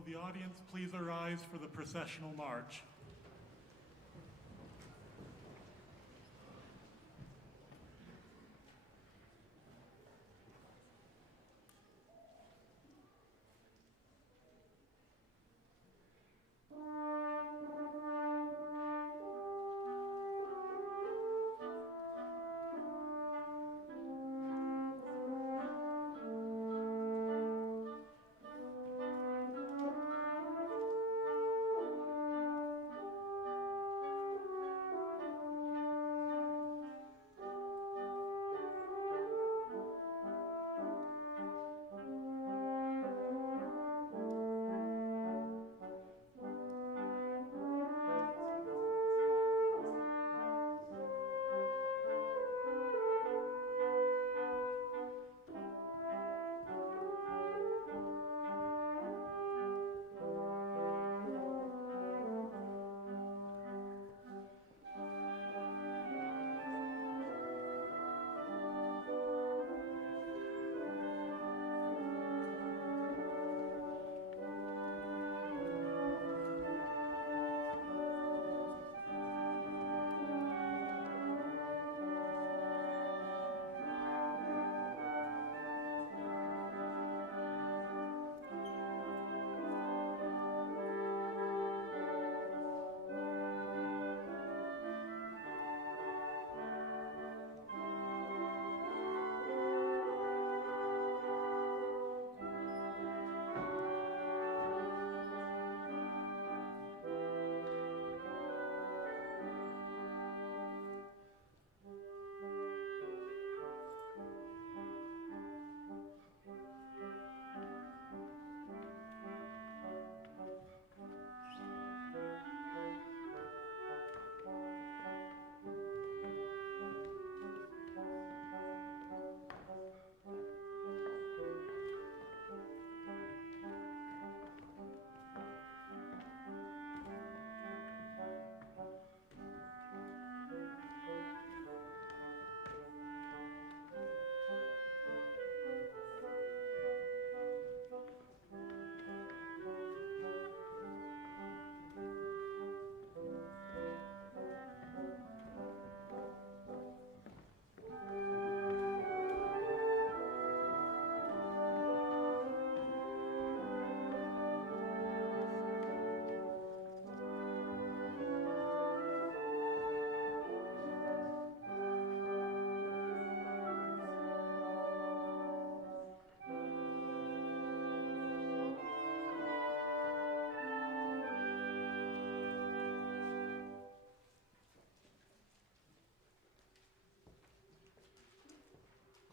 Will the audience please arise for the processional march?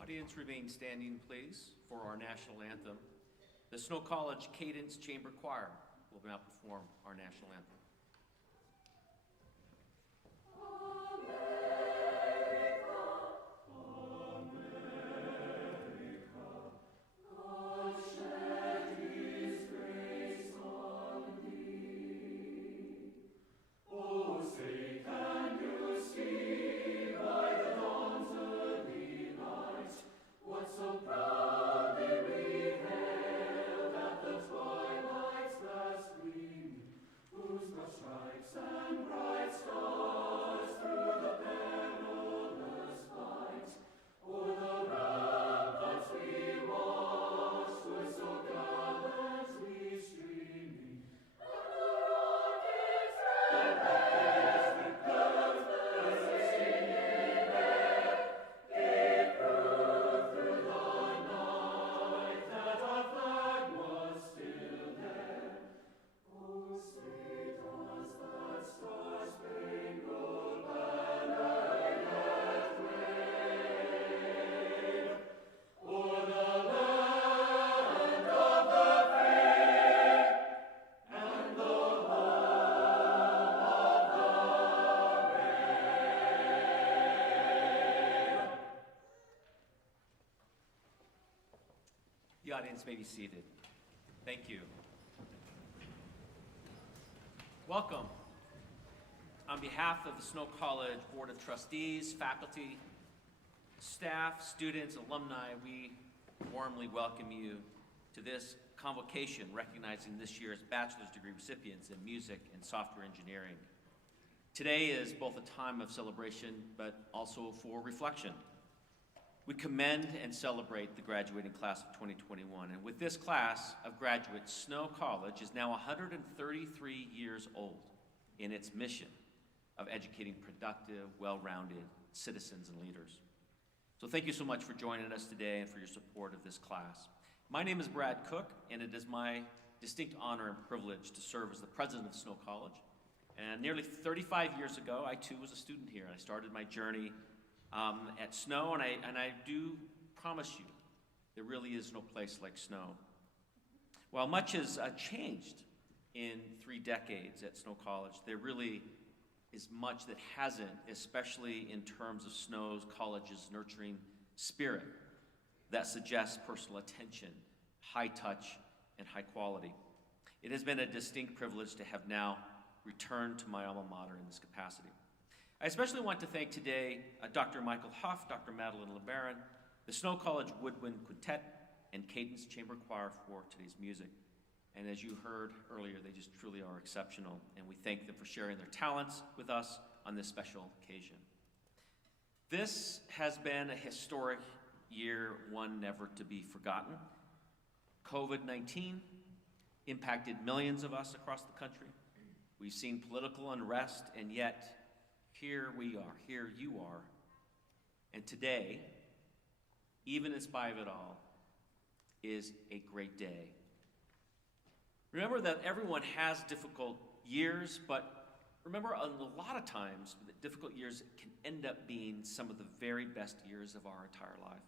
Audience remain standing, please, for our national anthem. The Snow College Cadence Chamber Choir will now perform our national anthem. The audience may be seated. Thank you. Welcome. On behalf of the Snow College Board of Trustees, faculty, staff, students, alumni, we warmly welcome you to this Convocation, recognizing this year's bachelor's degree recipients in music and software engineering. Today is both a time of celebration, but also for reflection. We commend and celebrate the graduating class of 2021, and with this class of graduates, Snow College is now 133 years old in its mission of educating productive, well-rounded citizens and leaders. So thank you so much for joining us today and for your support of this class. My name is Brad Cook, and it is my distinct honor and privilege to serve as the president of Snow College. And nearly 35 years ago, I too was a student here. I started my journey at Snow, and I do promise you, there really is no place like Snow. While much has changed in 3 decades at Snow College, there really is much that hasn't, especially in terms of Snow College's nurturing spirit that suggests personal attention, high touch, and high quality. It has been a distinct privilege to have now returned to my alma mater in this capacity. I especially want to thank today Dr. Michael Huff, Dr. Madeline LeBaron, the Snow College Woodwind Quintet, and Cadence Chamber Choir for today's music. And as you heard earlier, they just truly are exceptional, and we thank them for sharing their talents with us on this special occasion. This has been a historic year, one never to be forgotten. COVID-19 impacted millions of us across the country. We've seen political unrest, and yet here we are, here you are. And today, even in spite of it all, is a great day. Remember that everyone has difficult years, but remember a lot of times that difficult years can end up being some of the very best years of our entire life,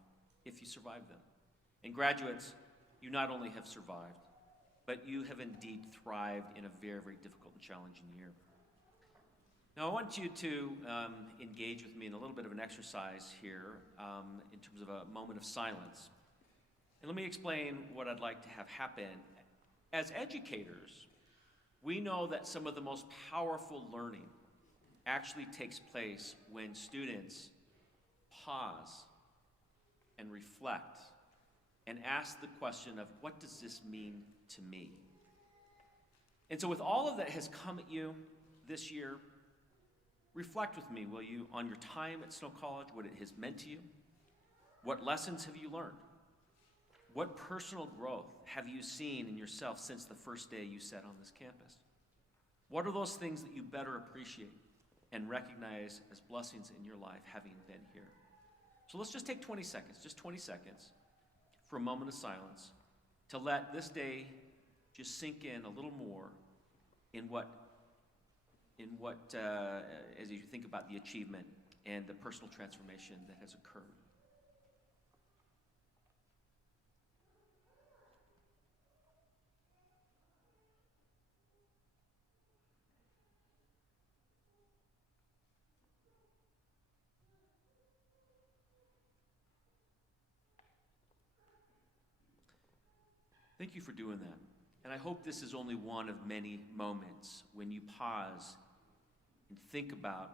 if you survive them. And graduates, you not only have survived, but you have indeed thrived in a very, very difficult and challenging year. Now I want you to engage with me in a little bit of an exercise here in terms of a moment of silence. And let me explain what I'd like to have happen. As educators, we know that some of the most powerful learning actually takes place when students pause and reflect and ask the question of, what does this mean to me? And so with all of that has come at you this year, reflect with me, will you, on your time at Snow College, what it has meant to you? What lessons have you learned? What personal growth have you seen in yourself since the first day you sat on this campus? What are those things that you better appreciate and recognize as blessings in your life having been here? So let's just take 20 seconds, just 20 seconds, for a moment of silence to let this day just sink in a little more in what as you think about the achievement and the personal transformation that has occurred. Thank you for doing that. And I hope this is only one of many moments when you pause and think about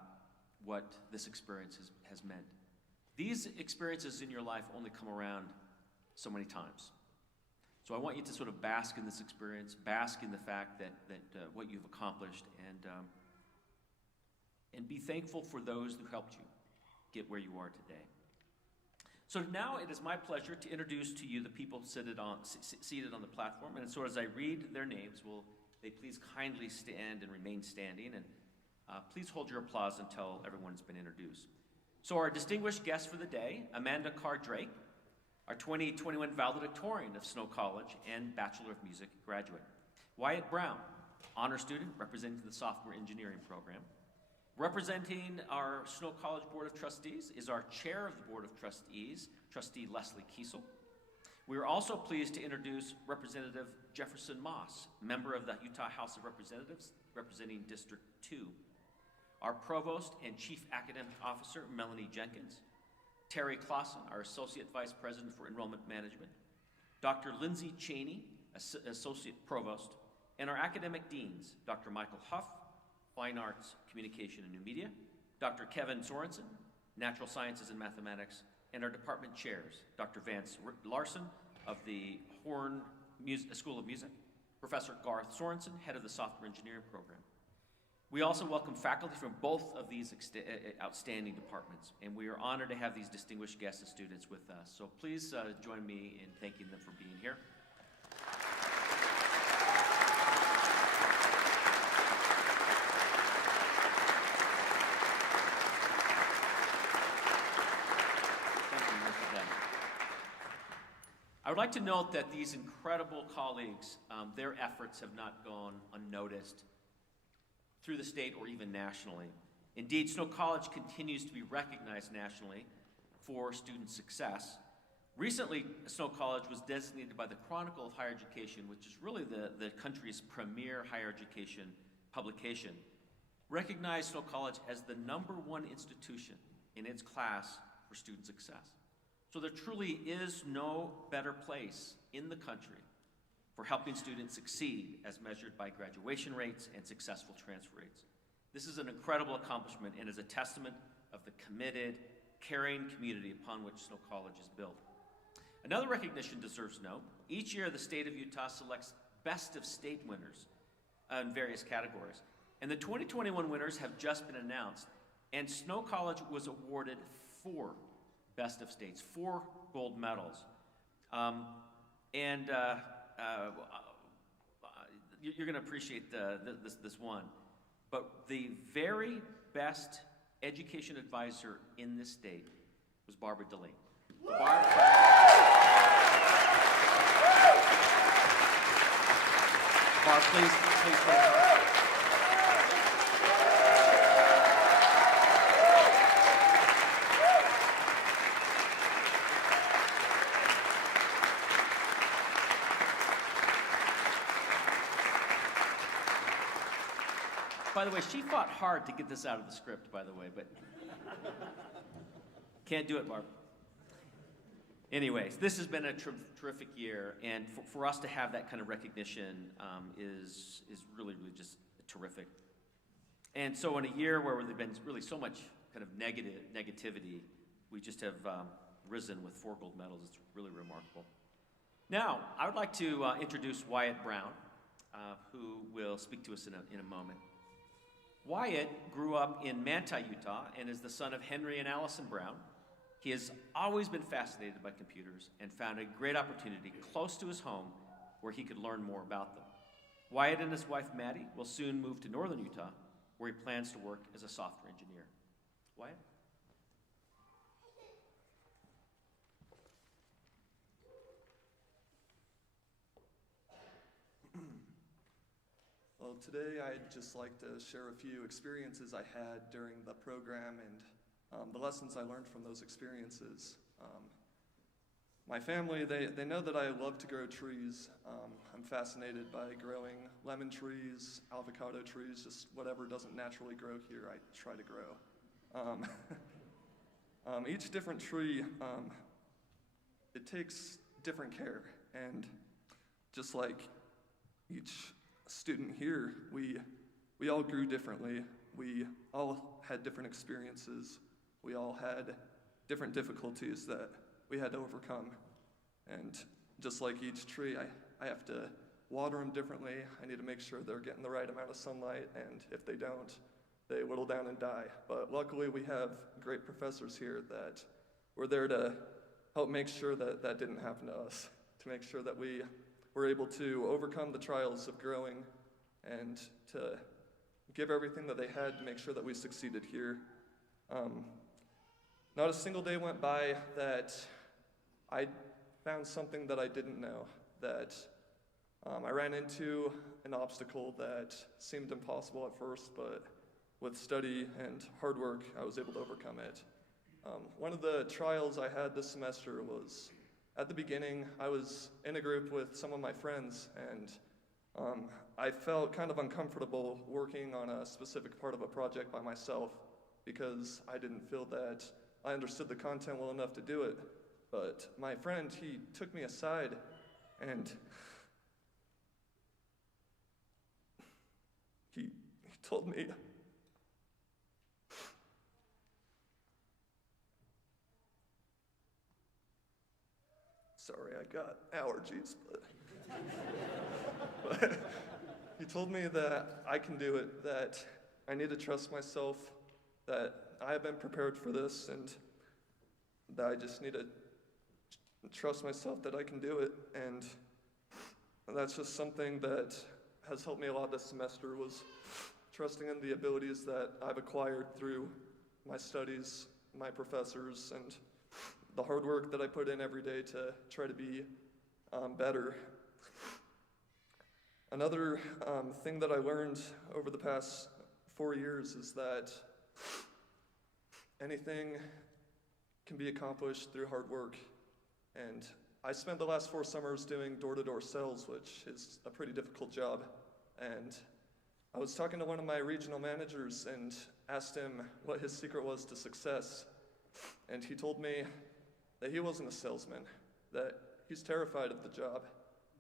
what this experience has meant. These experiences in your life only come around so many times. So I want you to sort of bask in this experience, bask in the fact that what you've accomplished, and be thankful for those who helped you get where you are today. So now it is my pleasure to introduce to you the people seated on the platform. And so as I read their names, will they please kindly stand and remain standing, and please hold your applause until everyone's been introduced. So our distinguished guest for the day, Amanda Carr-Drake, our 2021 valedictorian of Snow College and Bachelor of Music graduate. Wyatt Brown, honor student representing the software engineering program. Representing our Snow College Board of Trustees is our chair of the Board of Trustees, Trustee Leslie Kiesel. We are also pleased to introduce Representative Jefferson Moss, member of the Utah House of Representatives, representing District 2. Our Provost and Chief Academic Officer, Melanie Jenkins. Terry Clausen, our Associate Vice President for Enrollment Management. Dr. Lindsay Cheney, Associate Provost. And our academic deans, Dr. Michael Huff, Fine Arts, Communication, and New Media, Dr. Kevin Sorensen, Natural Sciences and Mathematics, and our department chairs, Dr. Vance Larson of the Horn School of Music, Professor Garth Sorensen, head of the Software Engineering Program. We also welcome faculty from both of these outstanding departments, and we are honored to have these distinguished guests and students with us. So please join me in thanking them for being here. I would like to note that these incredible colleagues, their efforts have not gone unnoticed through the state or even nationally. Indeed, Snow College continues to be recognized nationally for student success. Recently, Snow College was designated by the Chronicle of Higher Education, which is really the country's premier higher education publication, recognized Snow College as the #1 institution in its class for student success. So there truly is no better place in the country for helping students succeed as measured by graduation rates and successful transfer rates. This is an incredible accomplishment and is a testament of the committed, caring community upon which Snow College is built. Another recognition deserves note. Each year, the state of Utah selects best of state winners in various categories. And the 2021 winners have just been announced, and Snow College was awarded 4 best of states, 4 gold medals. You're going to appreciate this one. But the very best education advisor in this state was Barbara DeLee. Barb, please. By the way, she fought hard to get this out of the script, by the way, but can't do it, Barb. Anyways, this has been a terrific year, and for us to have that kind of recognition is really just terrific. And so in a year where there's been really so much kind of negativity, we just have risen with 4 gold medals. It's really remarkable. Now, I would like to introduce Wyatt Brown, who will speak to us in a moment. Wyatt grew up in Manti, Utah, and is the son of Henry and Allison Brown. He has always been fascinated by computers and found a great opportunity close to his home where he could learn more about them. Wyatt and his wife, Maddie, will soon move to northern Utah, where he plans to work as a software engineer. Wyatt? Well, today I'd just like to share a few experiences I had during the program and the lessons I learned from those experiences. My family, they know that I love to grow trees. I'm fascinated by growing lemon trees, avocado trees, just whatever doesn't naturally grow here, I try to grow. Each different tree, it takes different care, and just like each student here, we all grew differently. We all had different experiences. We all had different difficulties that we had to overcome. And just like each tree, I have to water them differently. I need to make sure they're getting the right amount of sunlight, and if they don't, they whittle down and die. But luckily, we have great professors here that were there to help make sure that that didn't happen to us, to make sure that we were able to overcome the trials of growing and to give everything that they had to make sure that we succeeded here. Not a single day went by that I found something that I didn't know, that I ran into an obstacle that seemed impossible at first, but with study and hard work, I was able to overcome it. One of the trials I had this semester was, at the beginning, I was in a group with some of my friends, and I felt kind of uncomfortable working on a specific part of a project by myself because I didn't feel that I understood the content well enough to do it. But my friend, he took me aside and he told me, Sorry, I got allergies, but he told me that I can do it, that I need to trust myself, that I have been prepared for this, and that I just need to trust myself that I can do it. And that's just something that has helped me a lot this semester, was trusting in the abilities that I've acquired through my studies, my professors, and the hard work that I put in every day to try to be better. Another thing that I learned over the past 4 years is that anything can be accomplished through hard work. And I spent the last 4 summers doing door-to-door sales, which is a pretty difficult job. And I was talking to one of my regional managers and asked him what his secret was to success. And he told me that he wasn't a salesman, that he's terrified of the job,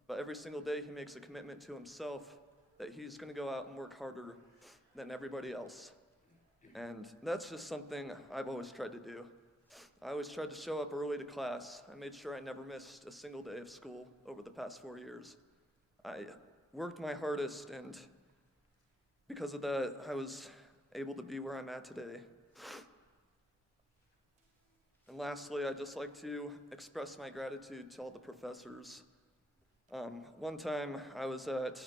but every single day he makes a commitment to himself that he's going to go out and work harder than everybody else. And that's just something I've always tried to do. I always tried to show up early to class. I made sure I never missed a single day of school over the past 4 years. I worked my hardest, and because of that, I was able to be where I'm at today. And lastly, I'd just like to express my gratitude to all the professors. One time I was at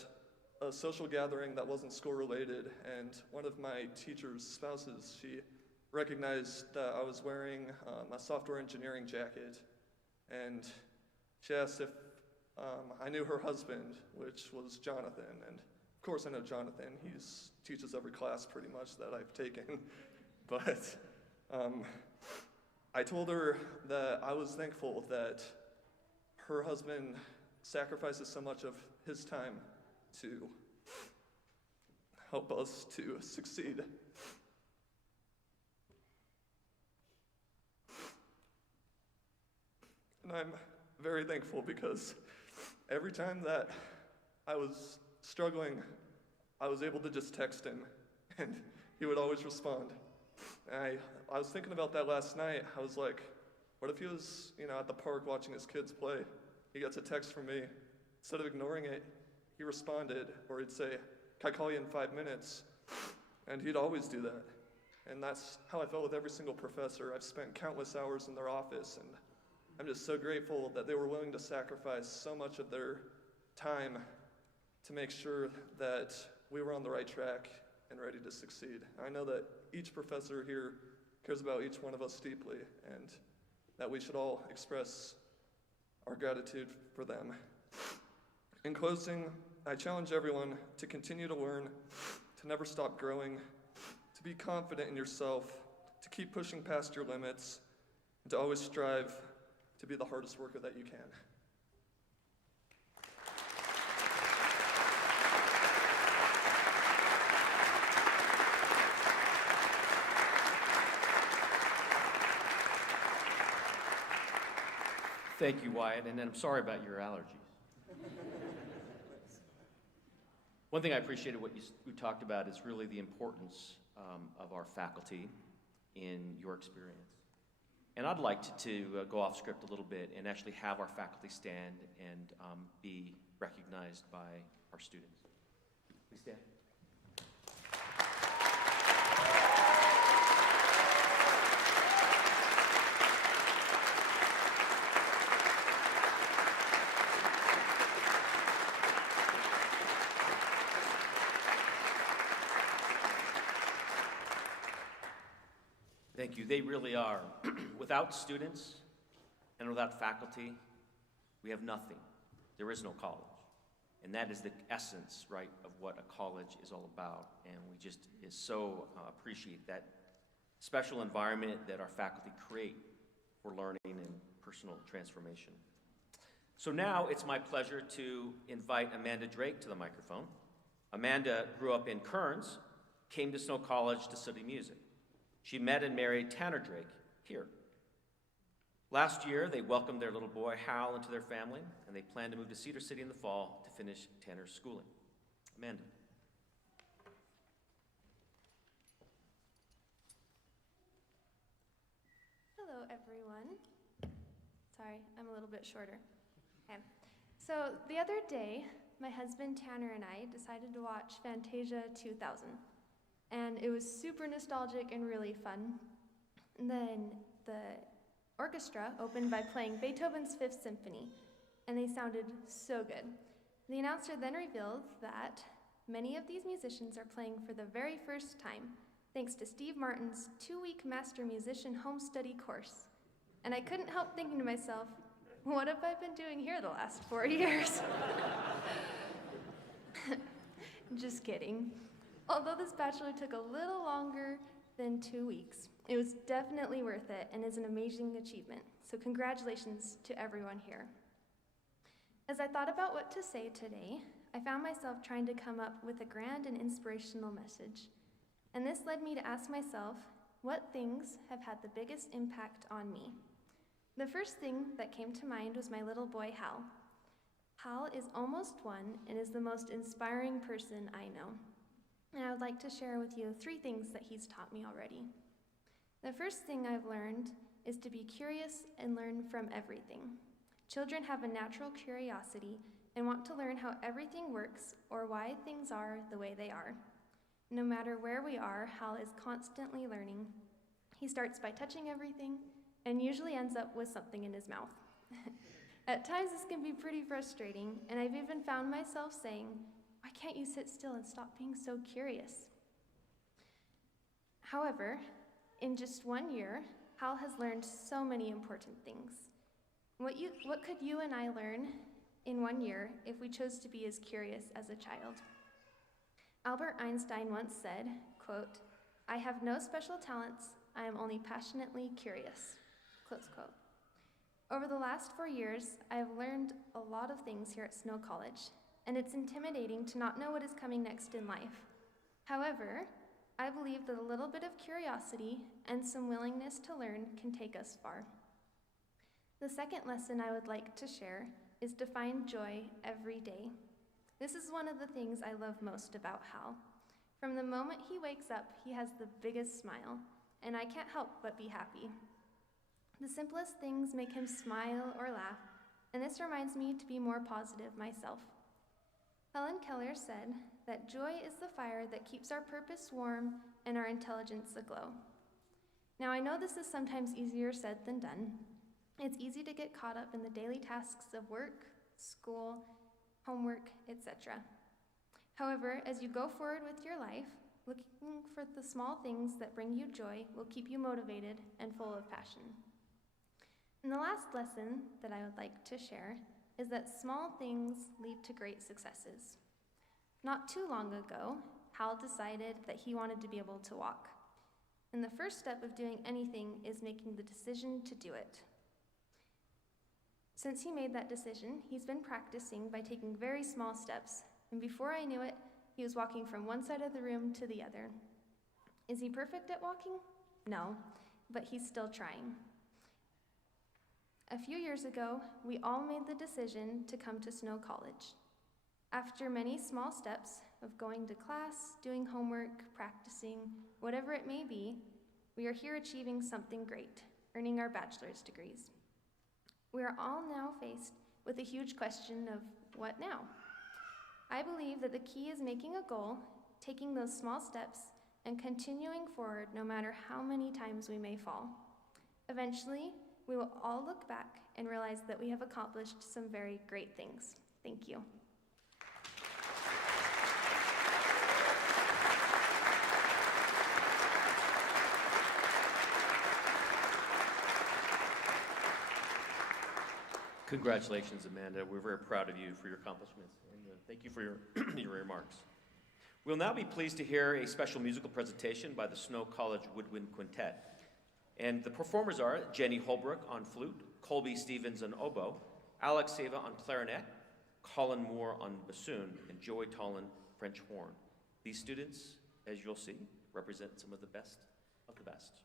a social gathering that wasn't school related, and one of my teacher's spouses, she recognized that I was wearing a software engineering jacket, and she asked if I knew her husband, which was Jonathan. And of course I know Jonathan. He teaches every class pretty much that I've taken. But I told her that I was thankful that her husband sacrifices so much of his time to help us to succeed. And I'm very thankful because every time that I was struggling, I was able to just text him, and he would always respond. And I was thinking about that last night. I was like, what if he was, at the park watching his kids play? He gets a text from me. Instead of ignoring it, he responded, or he'd say, "Can I call you in 5 minutes?" And he'd always do that. And that's how I felt with every single professor. I've spent countless hours in their office, and I'm just so grateful that they were willing to sacrifice so much of their time to make sure that we were on the right track and ready to succeed. I know that each professor here cares about each one of us deeply, and that we should all express our gratitude for them. In closing, I challenge everyone to continue to learn, to never stop growing, to be confident in yourself, to keep pushing past your limits, and to always strive to be the hardest worker that you can. Thank you, Wyatt, and I'm sorry about your allergies. One thing I appreciated what you talked about is really the importance of our faculty in your experience. And I'd like to go off script a little bit and actually have our faculty stand and be recognized by our students. Please stand. Thank you. They really are. Without students and without faculty, we have nothing. There is no college. And that is the essence, right, of what a college is all about. And we just appreciate that special environment that our faculty create for learning and personal transformation. So now it's my pleasure to invite Amanda Drake to the microphone. Amanda grew up in Kearns, came to Snow College to study music. She met and married Tanner Drake here. Last year, they welcomed their little boy, Hal, into their family, and they plan to move to Cedar City in the fall to finish Tanner's schooling. Amanda. Hello, everyone. Sorry, I'm a little bit shorter. Okay. So the other day, my husband Tanner and I decided to watch Fantasia 2000. And it was super nostalgic and really fun. And then the orchestra opened by playing Beethoven's Fifth Symphony, and they sounded so good. The announcer then revealed that many of these musicians are playing for the very first time, thanks to Steve Martin's 2-week master musician home study course. And I couldn't help thinking to myself, what have I been doing here the last 4 years? Just kidding. Although this bachelor took a little longer than 2 weeks, it was definitely worth it and is an amazing achievement. So congratulations to everyone here. As I thought about what to say today, I found myself trying to come up with a grand and inspirational message. And this led me to ask myself, what things have had the biggest impact on me? The first thing that came to mind was my little boy, Hal. Hal is almost 1 and is the most inspiring person I know. And I would like to share with you 3 things that he's taught me already. The first thing I've learned is to be curious and learn from everything. Children have a natural curiosity and want to learn how everything works or why things are the way they are. No matter where we are, Hal is constantly learning. He starts by touching everything and usually ends up with something in his mouth. At times this can be pretty frustrating, and I've even found myself saying, why can't you sit still and stop being so curious? However, in just 1 year, Hal has learned so many important things. What could you and I learn in 1 year if we chose to be as curious as a child? Albert Einstein once said, quote, "I have no special talents, I am only passionately curious," close quote. Over the last 4 years, I have learned a lot of things here at Snow College, and it's intimidating to not know what is coming next in life. However, I believe that a little bit of curiosity and some willingness to learn can take us far. The second lesson I would like to share is to find joy every day. This is one of the things I love most about Hal. From the moment he wakes up, he has the biggest smile, and I can't help but be happy. The simplest things make him smile or laugh, and this reminds me to be more positive myself. Helen Keller said that joy is the fire that keeps our purpose warm and our intelligence aglow. Now, I know this is sometimes easier said than done. It's easy to get caught up in the daily tasks of work, school, homework, etc. However, as you go forward with your life, looking for the small things that bring you joy will keep you motivated and full of passion. And the last lesson that I would like to share is that small things lead to great successes. Not too long ago, Hal decided that he wanted to be able to walk. And the first step of doing anything is making the decision to do it. Since he made that decision, he's been practicing by taking very small steps, and before I knew it, he was walking from one side of the room to the other. Is he perfect at walking? No, but he's still trying. A few years ago, we all made the decision to come to Snow College. After many small steps of going to class, doing homework, practicing, whatever it may be, we are here achieving something great, earning our bachelor's degrees. We are all now faced with a huge question of what now? I believe that the key is making a goal, taking those small steps, and continuing forward no matter how many times we may fall. Eventually, we will all look back and realize that we have accomplished some very great things. Thank you. Congratulations, Amanda. We're very proud of you for your accomplishments, and thank you for your remarks. We'll now be pleased to hear a special musical presentation by the Snow College Woodwind Quintet. And the performers are Jenny Holbrook on flute, Colby Stevens on oboe, Alex Seva on clarinet, Colin Moore on bassoon, and Joey Tollin French horn. These students, as you'll see, represent some of the best of the best.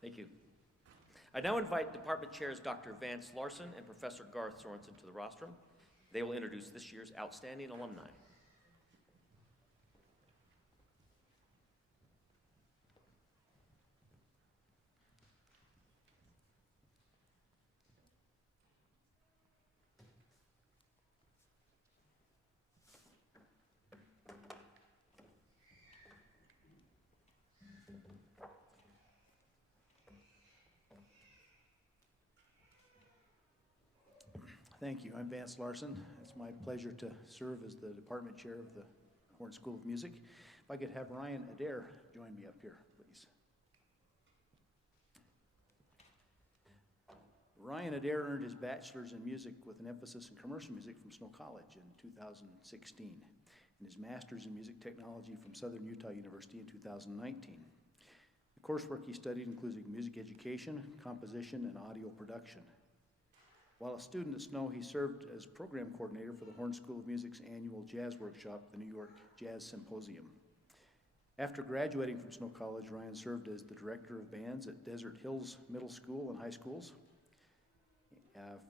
Thank you. I now invite Department Chairs Dr. Vance Larson and Professor Garth Sorensen to the rostrum. They will introduce this year's outstanding alumni. Thank you. I'm Vance Larson. It's my pleasure to serve as the department chair of the Horn School of Music. If I could have Ryan Adair join me up here, please. Ryan Adair earned his bachelor's in music with an emphasis in commercial music from Snow College in 2016, and his master's in music technology from Southern Utah University in 2019. The coursework he studied includes music education, composition, and audio production. While a student at Snow, he served as program coordinator for the Horn School of Music's annual jazz workshop, the New York Jazz Symposium. After graduating from Snow College, Ryan served as the director of bands at Desert Hills Middle School and High Schools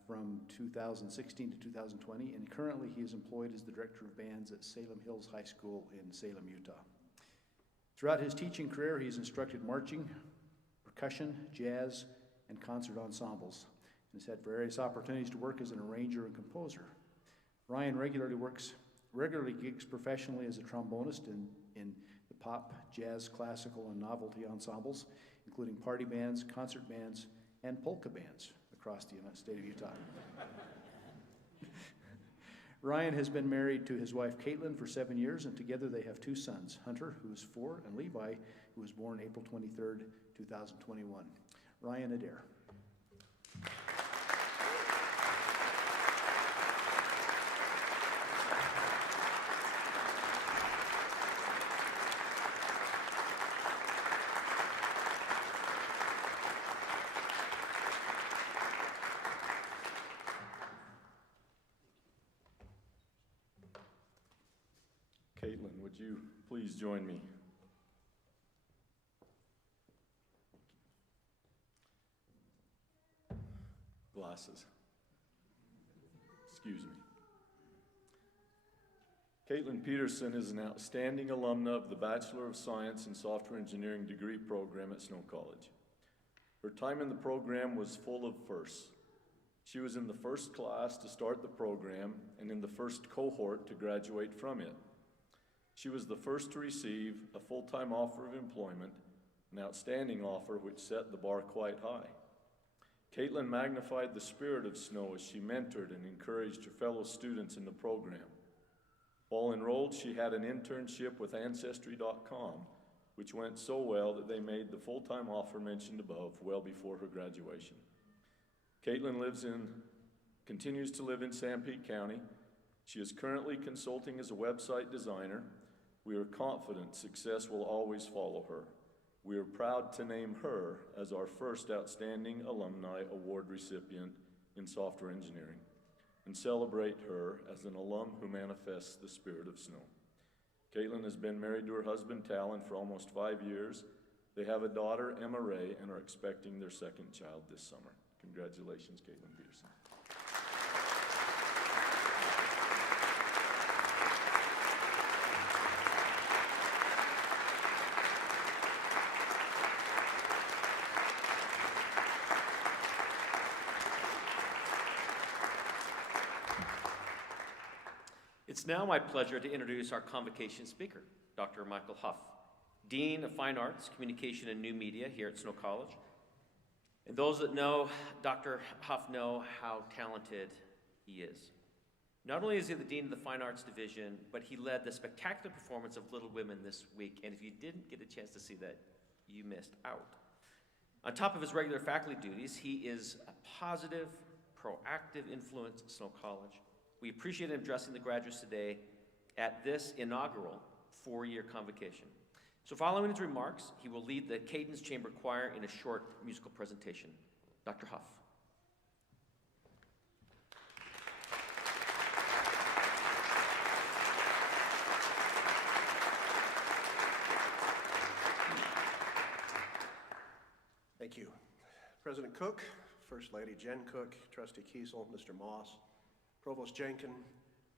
from 2016 to 2020, and currently he is employed as the director of bands at Salem Hills High School in Salem, Utah. Throughout his teaching career, he's instructed marching, percussion, jazz, and concert ensembles, and has had various opportunities to work as an arranger and composer. Ryan regularly gigs professionally as a trombonist in the pop, jazz, classical, and novelty ensembles, including party bands, concert bands, and polka bands across the United States of Utah. Ryan has been married to his wife Caitlin for 7 years, and together they have two sons, Hunter, who is 4, and Levi, who was born April 23rd, 2021. Ryan Adair. Caitlin, would you please join me? Glasses. Excuse me. Caitlin Peterson is an outstanding alumna of the Bachelor of Science in Software Engineering degree program at Snow College. Her time in the program was full of firsts. She was in the first class to start the program and in the first cohort to graduate from it. She was the first to receive a full-time offer of employment, an outstanding offer which set the bar quite high. Caitlin magnified the spirit of Snow as she mentored and encouraged her fellow students in the program. While enrolled, she had an internship with Ancestry.com, which went so well that they made the full-time offer mentioned above well before her graduation. Caitlin continues to live in Sanpete County. She is currently consulting as a website designer. We are confident success will always follow her. We are proud to name her as our first Outstanding Alumni Award recipient in software engineering and celebrate her as an alum who manifests the spirit of Snow. Caitlin has been married to her husband, Talon, for almost 5 years. They have a daughter, Emma Ray, and are expecting their second child this summer. Congratulations, Caitlin Peterson. It's now my pleasure to introduce our convocation speaker, Dr. Michael Huff, Dean of Fine Arts, Communication, and New Media here at Snow College. And those that know Dr. Huff know how talented he is. Not only is he the Dean of the Fine Arts Division, but he led the spectacular performance of Little Women this week. And if you didn't get a chance to see that, you missed out. On top of his regular faculty duties, he is a positive, proactive influence at Snow College. We appreciate him addressing the graduates today at this inaugural 4-year convocation. So following his remarks, he will lead the Cadence Chamber Choir in a short musical presentation. Dr. Huff. Thank you. President Cook, First Lady Jen Cook, Trustee Kiesel, Mr. Moss, Provost Jenkin,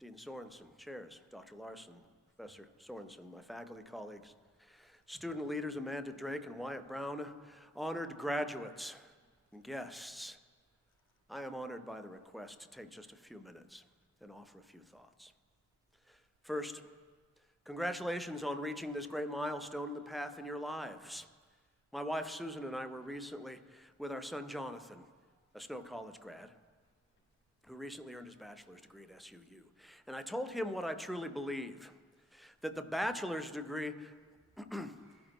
Dean Sorensen, chairs, Dr. Larson, Professor Sorensen, my faculty colleagues, student leaders Amanda Drake and Wyatt Brown, honored graduates and guests. I am honored by the request to take just a few minutes and offer a few thoughts. First, congratulations on reaching this great milestone in the path in your lives. My wife Susan and I were recently with our son Jonathan, a Snow College grad, who recently earned his bachelor's degree at SUU. And I told him what I truly believe, that the bachelor's degree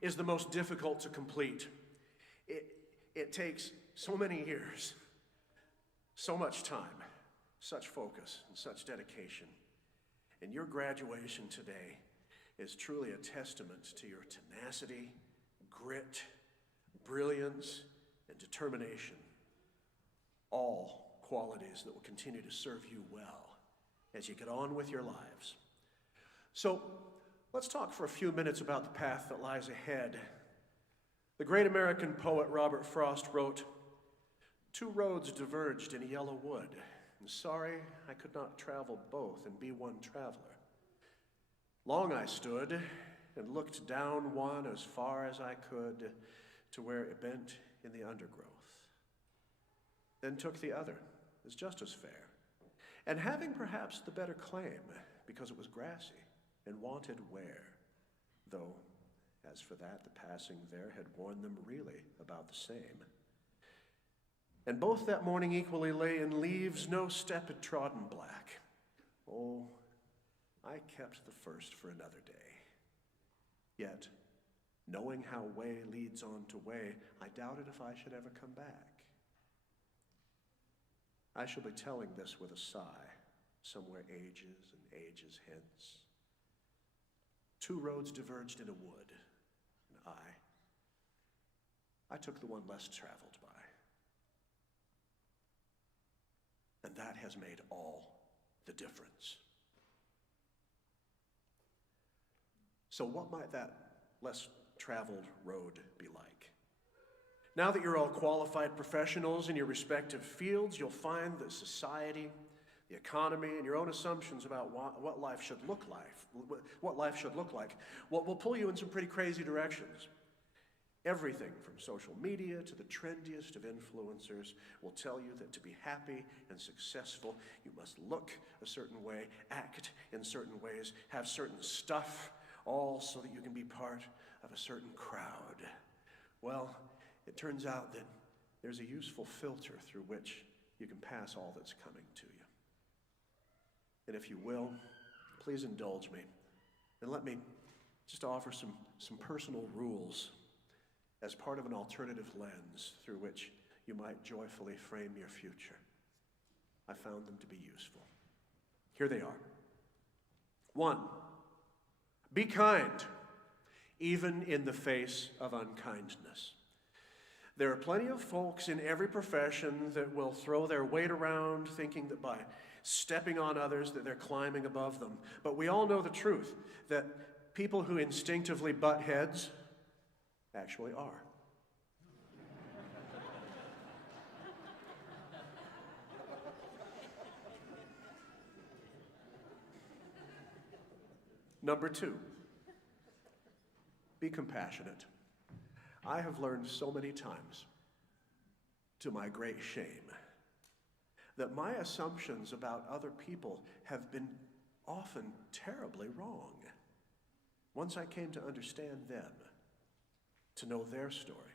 is the most difficult to complete. It takes so many years, so much time, such focus, and such dedication. And your graduation today is truly a testament to your tenacity, grit, brilliance, and determination. All qualities that will continue to serve you well as you get on with your lives. So, let's talk for a few minutes about the path that lies ahead. The great American poet Robert Frost wrote, "Two roads diverged in a yellow wood, and sorry I could not travel both and be one traveler. Long I stood and looked down one as far as I could to where it bent in the undergrowth. Then took the other as just as fair, and having perhaps the better claim, because it was grassy and wanted wear, though, as for that, the passing there had worn them really about the same. And both that morning equally lay in leaves, no step had trodden black. Oh, I kept the first for another day. Yet, knowing how way leads on to way, I doubted if I should ever come back. I shall be telling this with a sigh, somewhere ages and ages hence. Two roads diverged in a wood, and I took the one less traveled by. And that has made all the difference." So what might that less traveled road be like? Now that you're all qualified professionals in your respective fields, you'll find that society, the economy, and your own assumptions about what life should look like, will pull you in some pretty crazy directions. Everything from social media to the trendiest of influencers will tell you that to be happy and successful, you must look a certain way, act in certain ways, have certain stuff, all so that you can be part of a certain crowd. Well, it turns out that there's a useful filter through which you can pass all that's coming to you. And if you will, please indulge me, and let me just offer some personal rules as part of an alternative lens through which you might joyfully frame your future. I found them to be useful. Here they are. 1, be kind, even in the face of unkindness. There are plenty of folks in every profession that will throw their weight around thinking that by stepping on others that they're climbing above them. But we all know the truth, that people who instinctively butt heads actually are. Number 2, be compassionate. I have learned so many times, to my great shame, that my assumptions about other people have been often terribly wrong. Once I came to understand them, to know their story,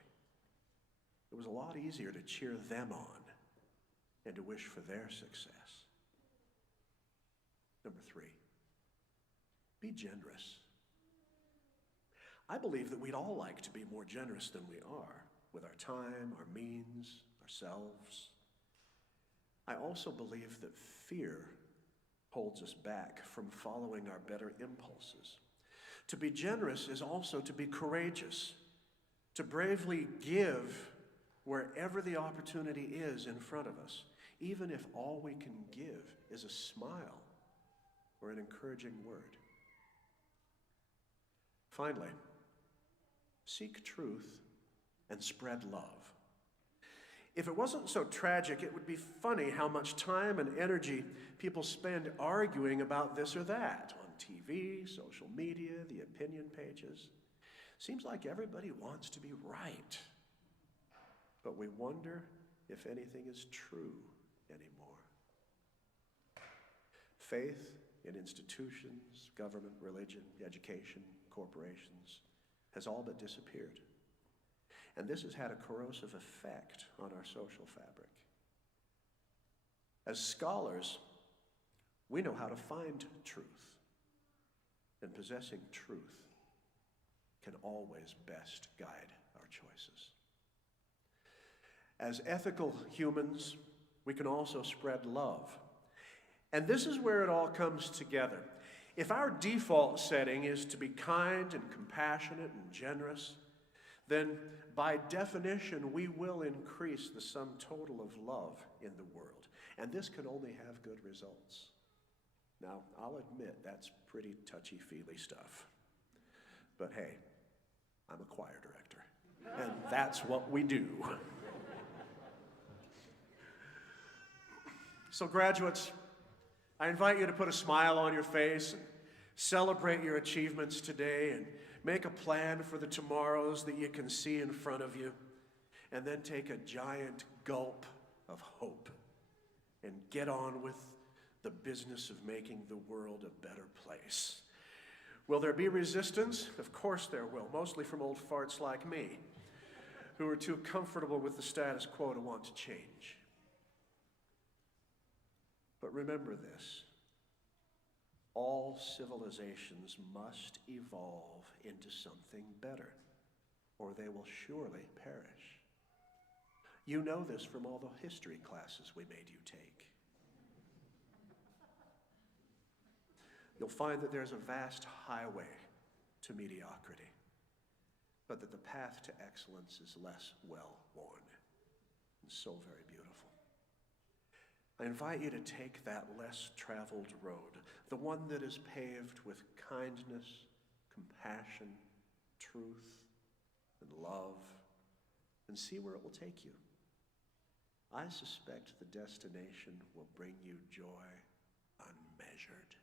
it was a lot easier to cheer them on and to wish for their success. Number 3, be generous. I believe that we'd all like to be more generous than we are with our time, our means, ourselves. I also believe that fear holds us back from following our better impulses. To be generous is also to be courageous, to bravely give wherever the opportunity is in front of us, even if all we can give is a smile or an encouraging word. Finally, seek truth and spread love. If it wasn't so tragic, it would be funny how much time and energy people spend arguing about this or that on TV, social media, the opinion pages. Seems like everybody wants to be right. But we wonder if anything is true anymore. Faith in institutions, government, religion, education, corporations has all but disappeared. And this has had a corrosive effect on our social fabric. As scholars, we know how to find truth, and possessing truth can always best guide our choices. As ethical humans, we can also spread love. And this is where it all comes together. If our default setting is to be kind and compassionate and generous, then by definition, we will increase the sum total of love in the world. And this can only have good results. Now, I'll admit that's pretty touchy-feely stuff. But hey, I'm a choir director, and that's what we do. So graduates, I invite you to put a smile on your face and celebrate your achievements today and make a plan for the tomorrows that you can see in front of you, and then take a giant gulp of hope and get on with the business of making the world a better place. Will there be resistance? Of course there will, mostly from old farts like me, who are too comfortable with the status quo to want to change. But remember this. All civilizations must evolve into something better, or they will surely perish. You know this from all the history classes we made you take. You'll find that there's a vast highway to mediocrity, but that the path to excellence is less well-worn and so very beautiful. I invite you to take that less traveled road, the one that is paved with kindness, compassion, truth, and love, and see where it will take you. I suspect the destination will bring you joy unmeasured.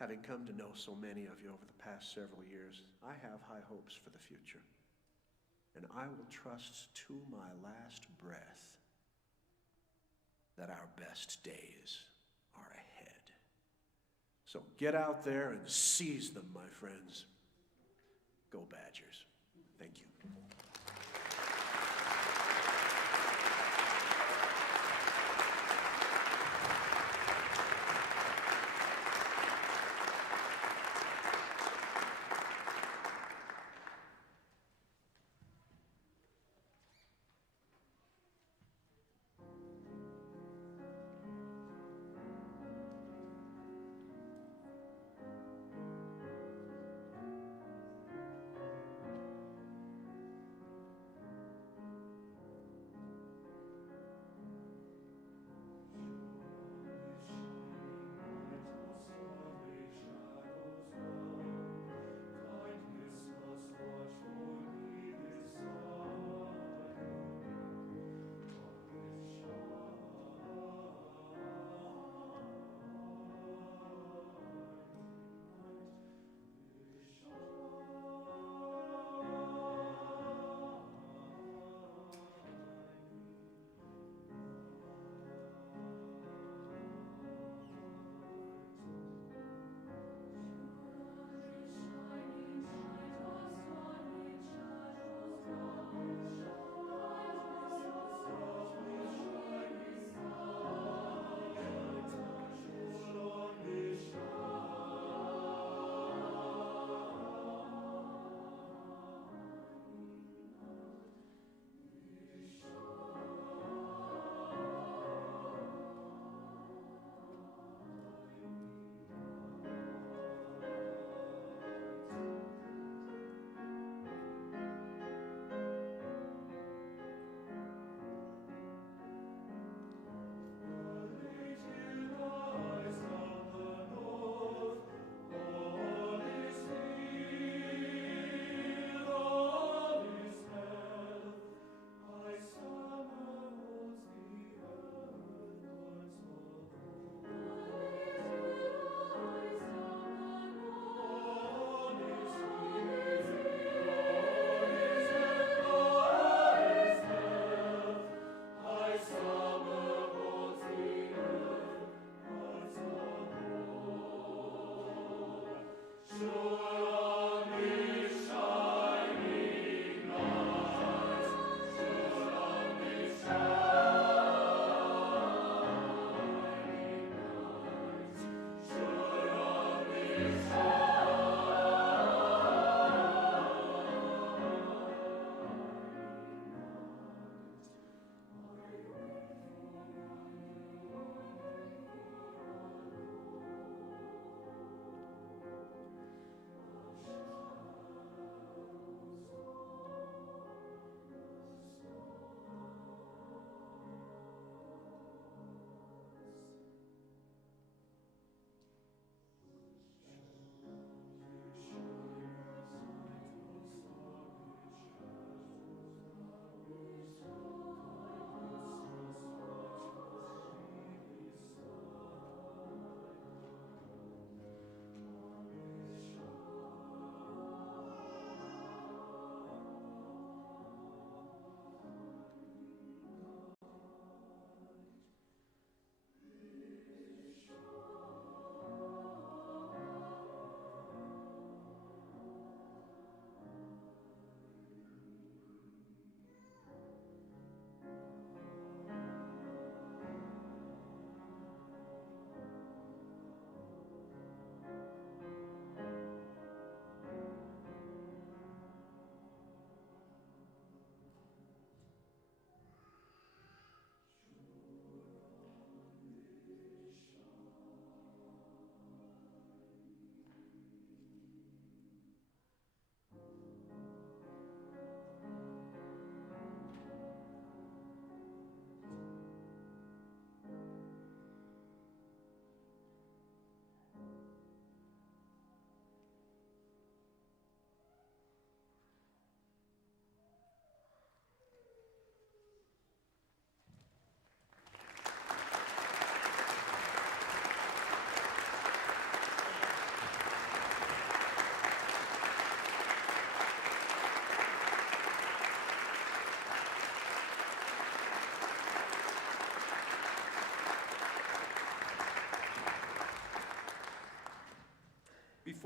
Having come to know so many of you over the past several years, I have high hopes for the future. And I will trust to my last breath that our best days are ahead. So get out there and seize them, my friends. Go Badgers. Thank you.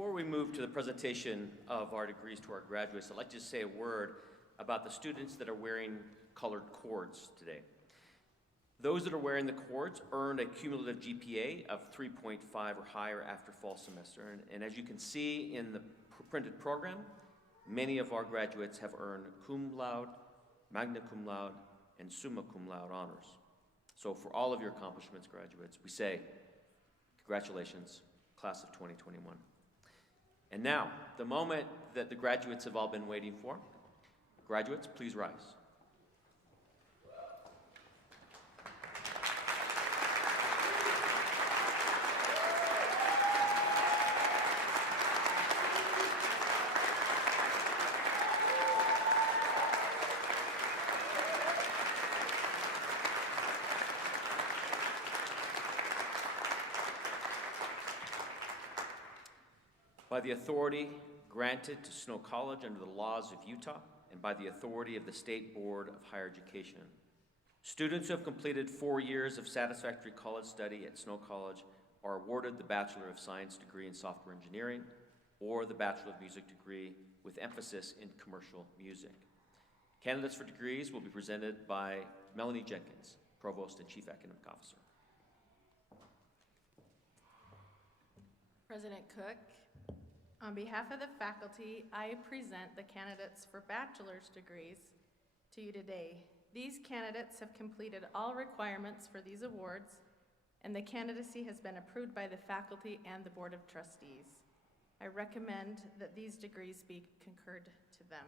Before we move to the presentation of our degrees to our graduates, I'd like to just say a word about the students that are wearing colored cords today. Those that are wearing the cords earned a cumulative GPA of 3.5 or higher after fall semester. And as you can see in the printed program, many of our graduates have earned cum laude, magna cum laude, and summa cum laude honors. So for all of your accomplishments, graduates, we say congratulations, class of 2021. And now, the moment that the graduates have all been waiting for. Graduates, please rise. By the authority granted to Snow College under the laws of Utah and by the authority of the State Board of Higher Education, students who have completed 4 years of satisfactory college study at Snow College are awarded the Bachelor of Science degree in Software Engineering or the Bachelor of Music degree with emphasis in commercial music. Candidates for degrees will be presented by Melanie Jenkins, Provost and Chief Academic Officer. President Cook, on behalf of the faculty, I present the candidates for bachelor's degrees to you today. These candidates have completed all requirements for these awards, and the candidacy has been approved by the faculty and the Board of Trustees. I recommend that these degrees be concurred to them.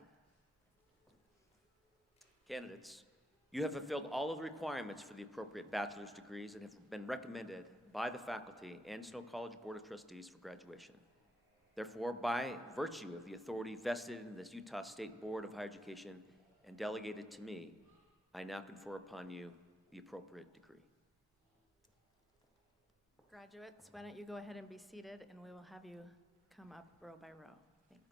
Candidates, you have fulfilled all of the requirements for the appropriate bachelor's degrees and have been recommended by the faculty and Snow College Board of Trustees for graduation. Therefore, by virtue of the authority vested in this Utah State Board of Higher Education and delegated to me, I now confer upon you the appropriate degree. Graduates, why don't you go ahead and be seated, and we will have you come up row by row. Thanks.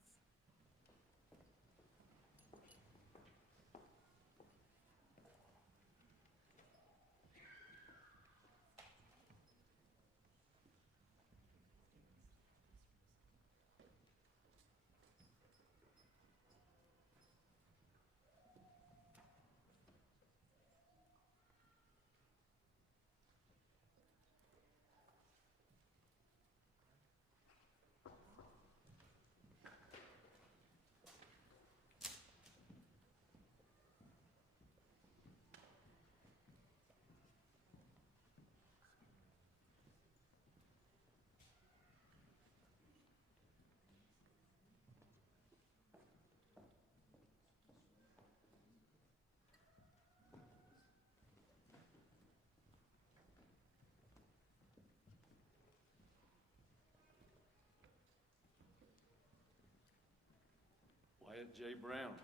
Wyatt J. Brown.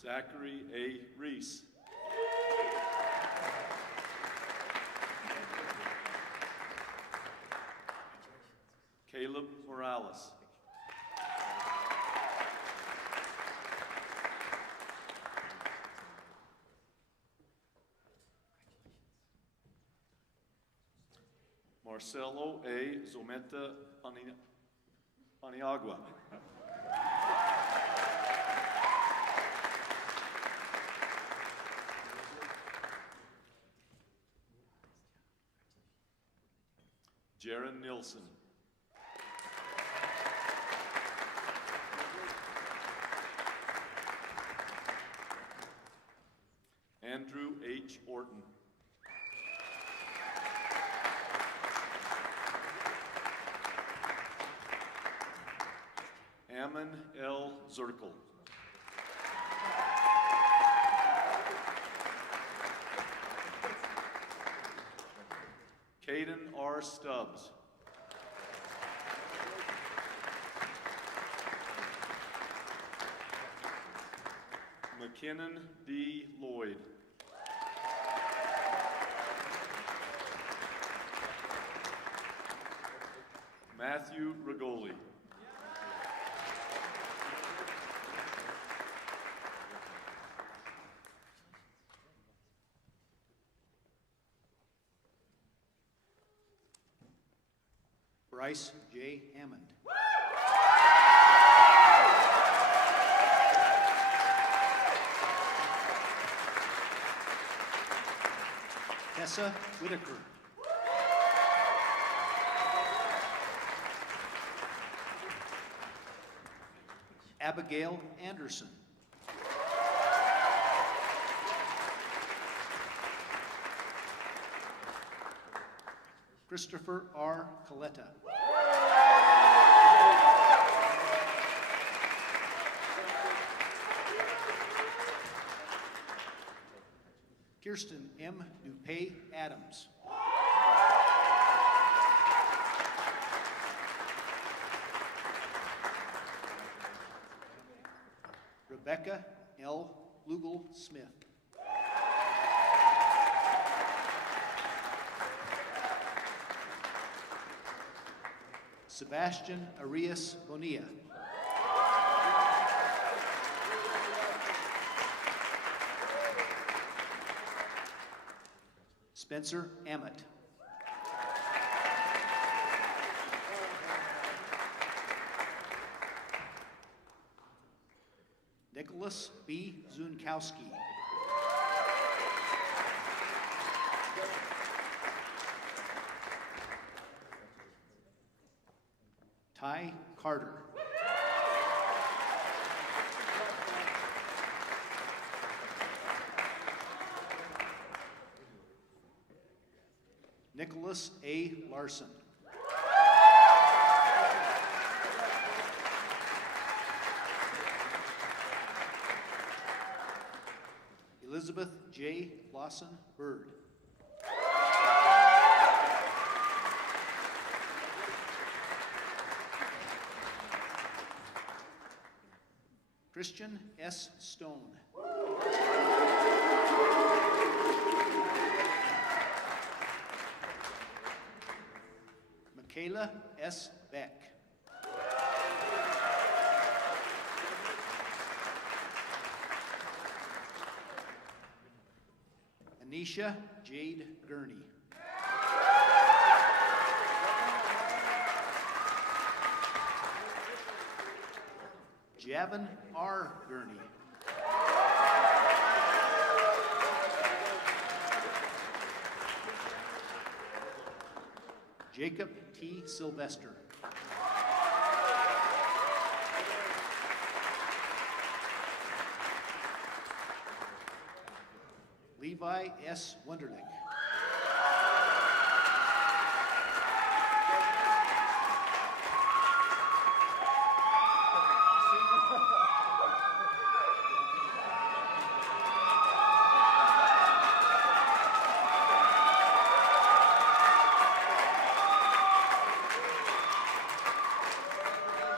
Zachary A. Reese. Caleb Morales. Marcelo A. Zometa Aniagua. Jaron Nilsson. Andrew H. Orton. Ammon L. Zirkle. Caden R. Stubbs. McKinnon D. Lloyd. Matthew Rigoli. Bryce J. Hammond. Tessa Whitaker. Abigail Anderson. Christopher R. Coletta. Kirsten M. Dupay Adams. Rebecca L. Lugal Smith. Sebastian Arias Bonilla. Spencer Ammett. Nicholas B. Zunkowski. Ty Carter. Nicholas A. Larson. Elizabeth J. Lawson Bird. Christian S. Stone. Michaela S. Beck. Anisha Jade Gurney. Javin R. Gurney. Jacob T. Sylvester. Levi S. Wunderlich.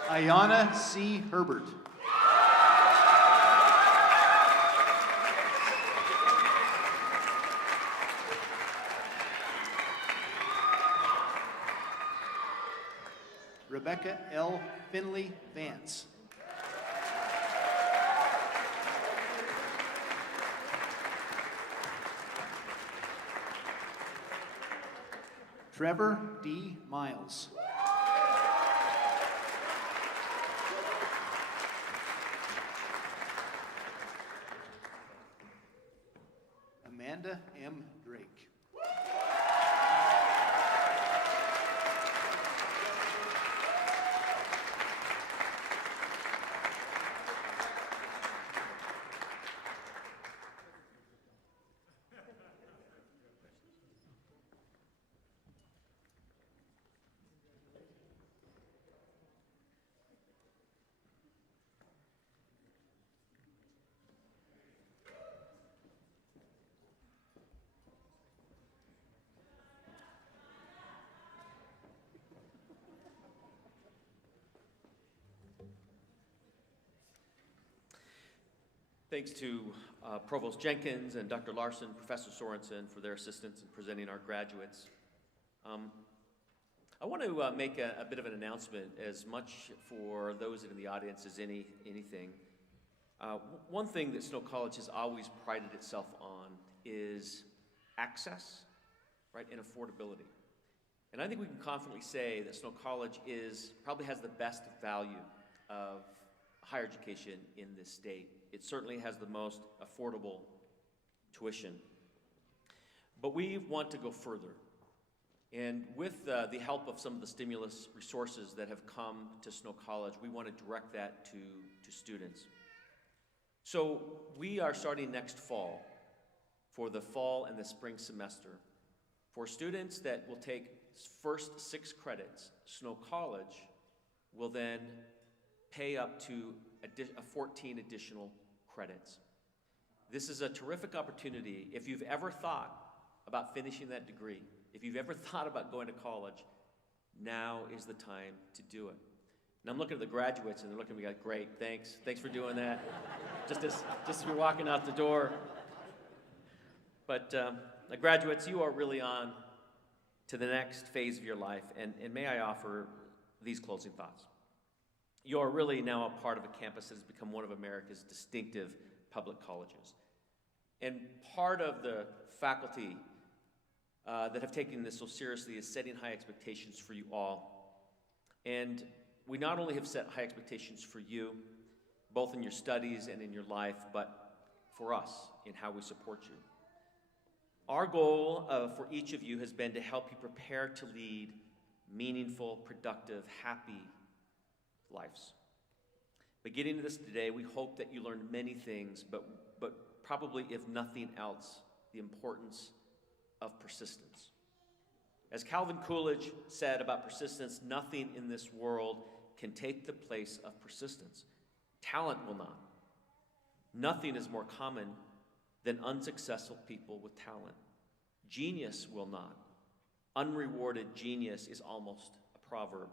Ayana C. Herbert. Rebecca L. Finley Vance. Trevor D. Miles. Amanda M. Drake. Thanks to Provost Jenkins and Dr. Larson, Professor Sorensen for their assistance in presenting our graduates. I want to make a bit of an announcement, as much for those in the audience as anything. One thing that Snow College has always prided itself on is access, right, and affordability. And I think we can confidently say that Snow College probably has the best value of higher education in this state. It certainly has the most affordable tuition. But we want to go further. And with the help of some of the stimulus resources that have come to Snow College, we want to direct that to students. So we are starting next fall, for the fall and the spring semester. For students that will take first 6 credits, Snow College will then pay up to 14 additional credits. This is a terrific opportunity. If you've ever thought about finishing that degree, if you've ever thought about going to college, now is the time to do it. And I'm looking at the graduates, and they're looking at me like, great, thanks for doing that. just as you're walking out the door. But the graduates, you are really on to the next phase of your life, and may I offer these closing thoughts. You are really now a part of a campus that has become one of America's distinctive public colleges. And part of the faculty that have taken this so seriously is setting high expectations for you all. And we not only have set high expectations for you, both in your studies and in your life, but for us in how we support you. Our goal for each of you has been to help you prepare to lead meaningful, productive, happy lives. But getting to this today, we hope that you learned many things, but probably, if nothing else, the importance of persistence. As Calvin Coolidge said about persistence, nothing in this world can take the place of persistence. Talent will not. Nothing is more common than unsuccessful people with talent. Genius will not. Unrewarded genius is almost a proverb.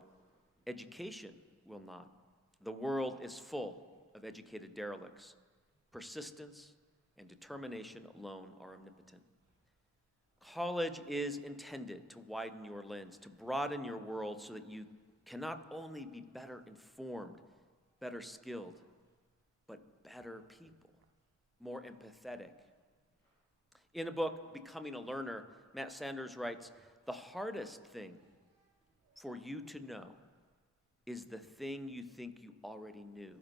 Education will not. The world is full of educated derelicts. Persistence and determination alone are omnipotent. College is intended to widen your lens, to broaden your world so that you can not only be better informed, better skilled, but better people, more empathetic. In a book, Becoming a Learner, Matt Sanders writes, "The hardest thing for you to know is the thing you think you already knew."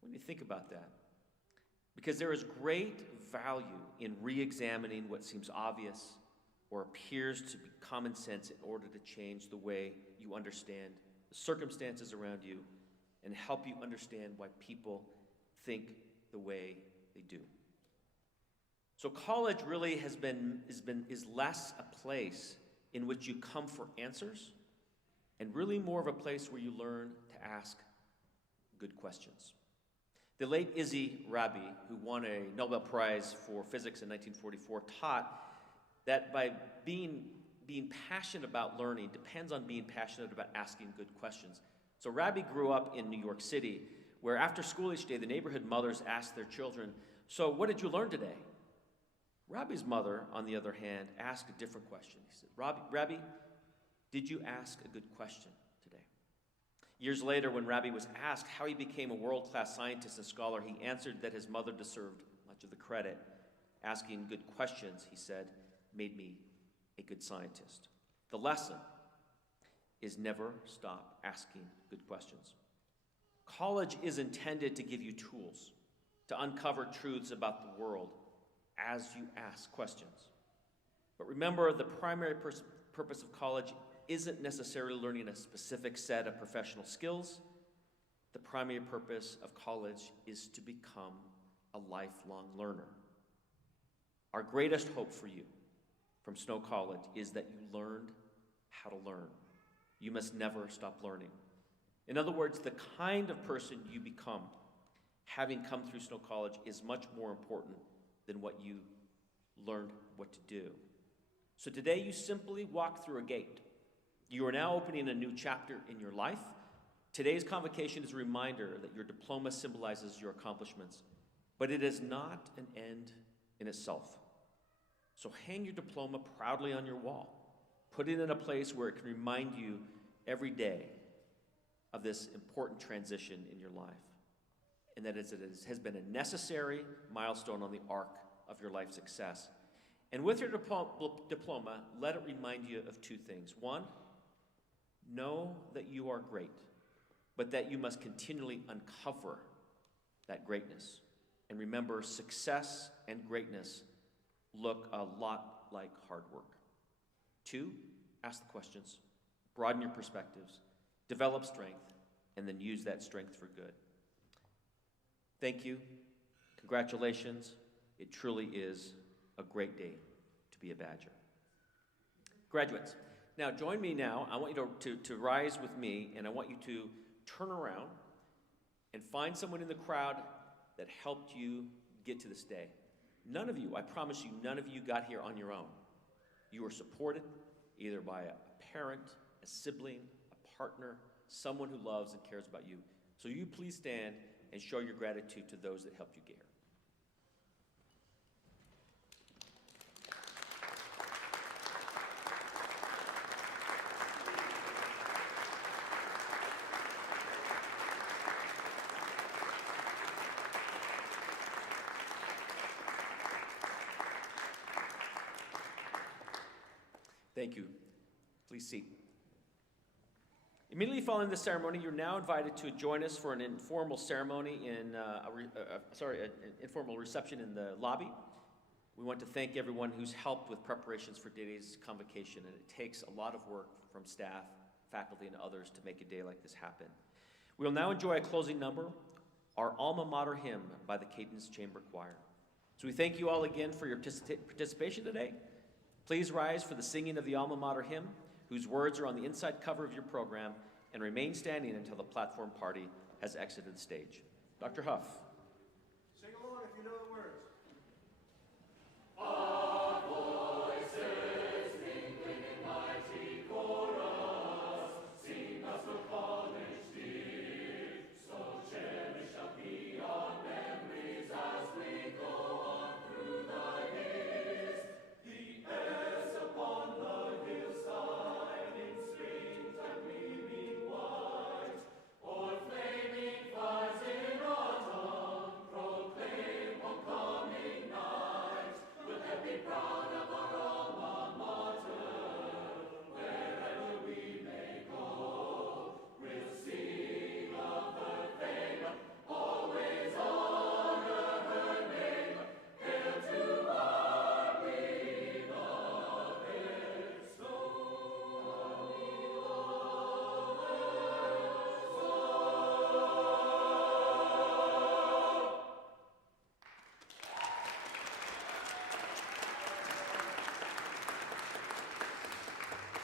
When you think about that, because there is great value in re-examining what seems obvious or appears to be common sense in order to change the way you understand the circumstances around you and help you understand why people think the way they do. So college really is less a place in which you come for answers and really more of a place where you learn to ask good questions. The late Izzy Rabi, who won a Nobel Prize for Physics in 1944, taught that by being passionate about learning depends on being passionate about asking good questions. So Rabi grew up in New York City, where after school each day, the neighborhood mothers asked their children, "So what did you learn today?" Rabi's mother, on the other hand, asked a different question. He said, Rabi, did you ask a good question today? Years later, when Rabi was asked how he became a world-class scientist and scholar, he answered that his mother deserved much of the credit. Asking good questions, he said, made me a good scientist. The lesson is never stop asking good questions. College is intended to give you tools to uncover truths about the world as you ask questions. But remember, the primary purpose of college isn't necessarily learning a specific set of professional skills. The primary purpose of college is to become a lifelong learner. Our greatest hope for you from Snow College is that you learned how to learn. You must never stop learning. In other words, the kind of person you become, having come through Snow College, is much more important than what you learned what to do. So today you simply walk through a gate. You are now opening a new chapter in your life. Today's convocation is a reminder that your diploma symbolizes your accomplishments, but it is not an end in itself. So hang your diploma proudly on your wall. Put it in a place where it can remind you every day of this important transition in your life, and that it has been a necessary milestone on the arc of your life success. And with your diploma, let it remind you of two things. One, know that you are great, but that you must continually uncover that greatness. And remember, success and greatness look a lot like hard work. Two, ask the questions, broaden your perspectives, develop strength, and then use that strength for good. Thank you. Congratulations. It truly is a great day to be a Badger. Graduates, now join me now. I want you to rise with me, and I want you to turn around and find someone in the crowd that helped you get to this day. None of you, I promise you, none of you got here on your own. You were supported either by a parent, a sibling, a partner, someone who loves and cares about you. So you please stand and show your gratitude to those that helped you get here. Thank you. Please seat. Immediately following the ceremony, you're now invited to join us for an informal ceremony in an informal reception in the lobby. We want to thank everyone who's helped with preparations for today's convocation, and it takes a lot of work from staff, faculty, and others to make a day like this happen. We will now enjoy a closing number, our alma mater hymn by the Cadence Chamber Choir. So we thank you all again for your participation today. Please rise for the singing of the alma mater hymn, whose words are on the inside cover of your program, and remain standing until the platform party has exited the stage. Dr. Huff. Sing along if you know the words.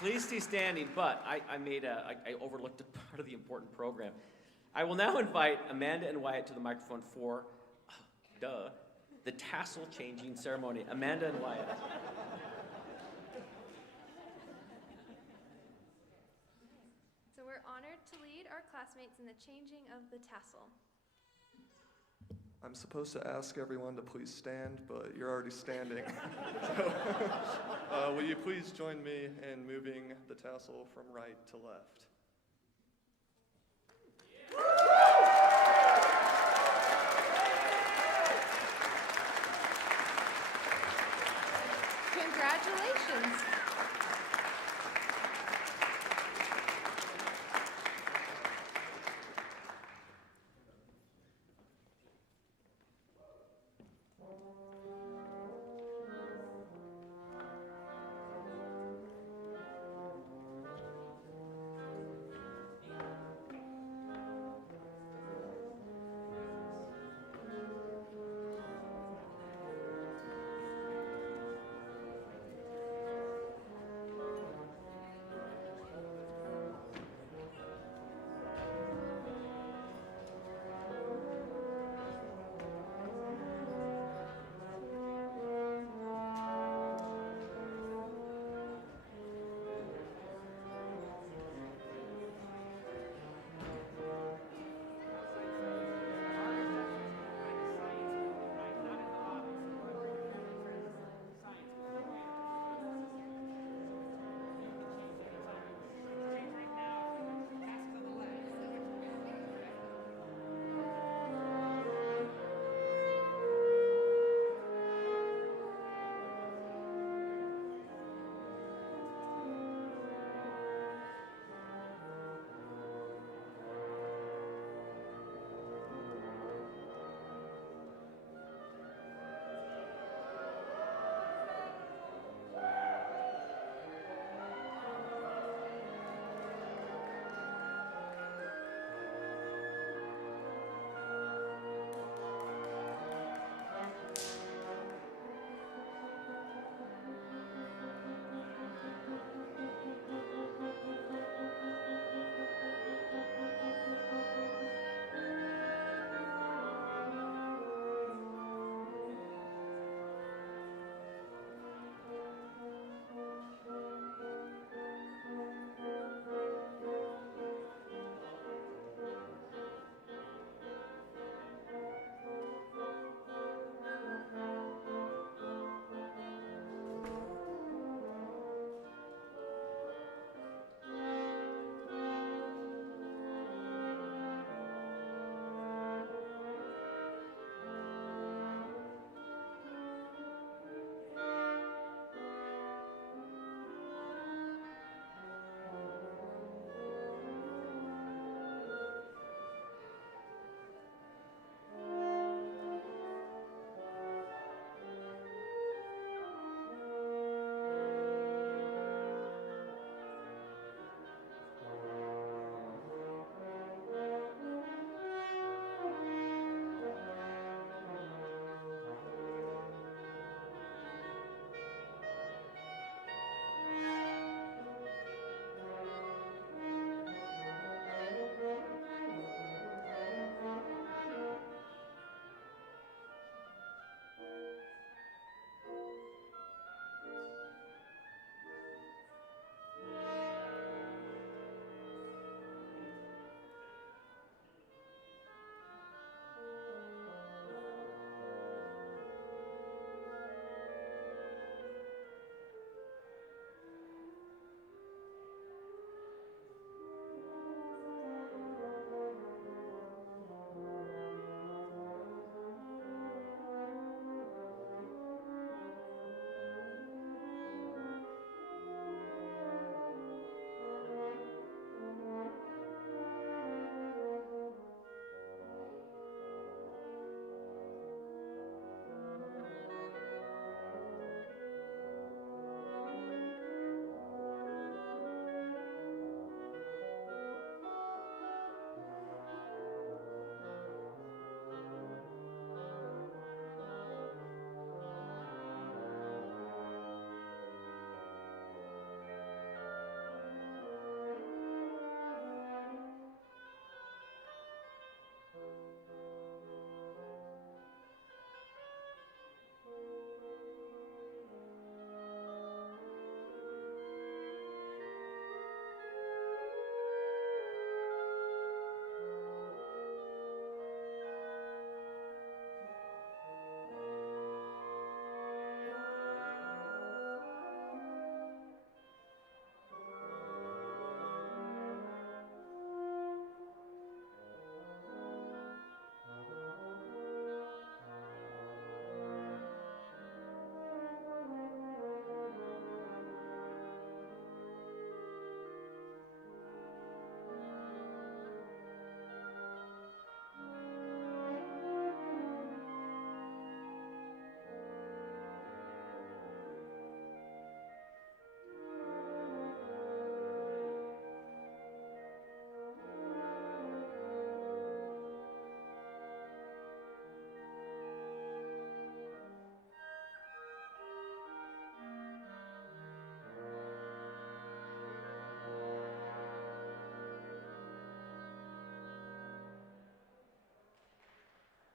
Please stay standing, but I overlooked a part of the important program. I will now invite Amanda and Wyatt to the microphone for, the tassel changing ceremony. Amanda and Wyatt. So we're honored to lead our classmates in the changing of the tassel. I'm supposed to ask everyone to please stand, but you're already standing. So, will you please join me in moving the tassel from right to left? Congratulations.